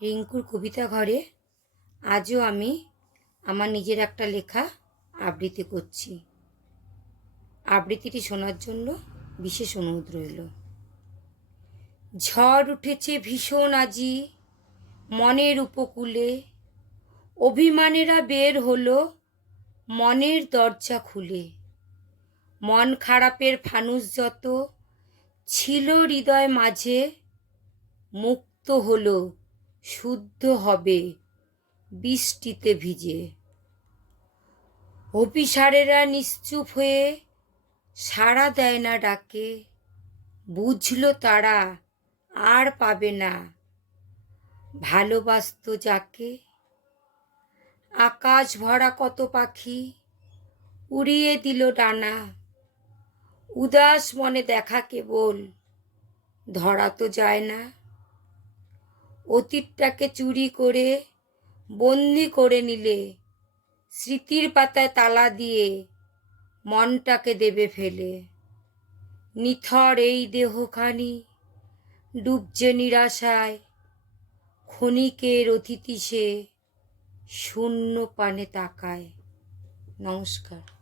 রিঙ্কুর কবিতা ঘরে আজও আমি আমার নিজের একটা লেখা আবৃত্তি করছি। আবৃত্তিটি শোনার জন্য বিশেষ অনুরোধ রইল। ঝড় উঠেছে ভীষণ আজি মনের উপকূলে, অভিমানেরা বের হলো মনের দরজা খুলে। মন খারাপের ফানুস যত ছিল হৃদয় মাঝে, মুক্ত হলো শুদ্ধ হবে বৃষ্টিতে ভিজে। অভিসারেরা নিশ্চুপ হয়ে সাড়া দেয় না ডাকে, বুঝলো তারা আর পাবে না ভালোবাসত যাকে। আকাশ ভরা কত পাখি উড়িয়ে দিল ডানা, উদাস মনে দেখা কেবল ধরা তো যায় না। অতীতটাকে চুরি করে বন্দি করে নিলে, স্মৃতির পাতায় তালা দিয়ে মনটাকে দেবে ফেলে। নিথর এই দেহখানি ডুবছে নিরাশায়, ক্ষণিকের অতিথি সে শূন্য পানে তাকায়। নমস্কার।